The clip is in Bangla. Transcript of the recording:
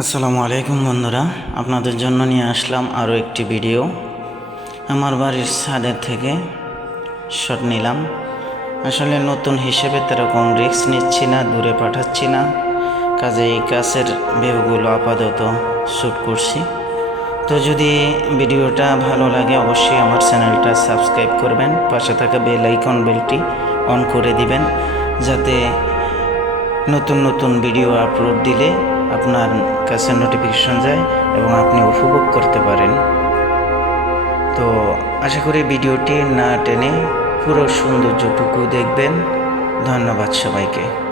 আসসালামু আলাইকুম বন্ধুরা, আপনাদের জন্য নিয়ে আসলাম আরও একটি ভিডিও। আমার বাড়ির ছাদের থেকে শট নিলাম। আসলে নতুন হিসেবে তেরকম রিস্ক নিচ্ছি না, দূরে পাঠাচ্ছি না। কাজে এই কাছের ভিউগুলো আপাতত শ্যুট করছি। তো যদি ভিডিওটা ভালো লাগে, অবশ্যই আমার চ্যানেলটা সাবস্ক্রাইব করবেন। পাশে থাকা বেল আইকন বেলটি অন করে দিবেন, যাতে নতুন নতুন ভিডিও আপলোড দিলে আপনার কাছে নোটিফিকেশন যায় এবং আপনি উপভোগ করতে পারেন। তো আশা করি ভিডিওটি না টেনে পুরো সৌন্দর্যটুকু দেখবেন। ধন্যবাদ সবাইকে।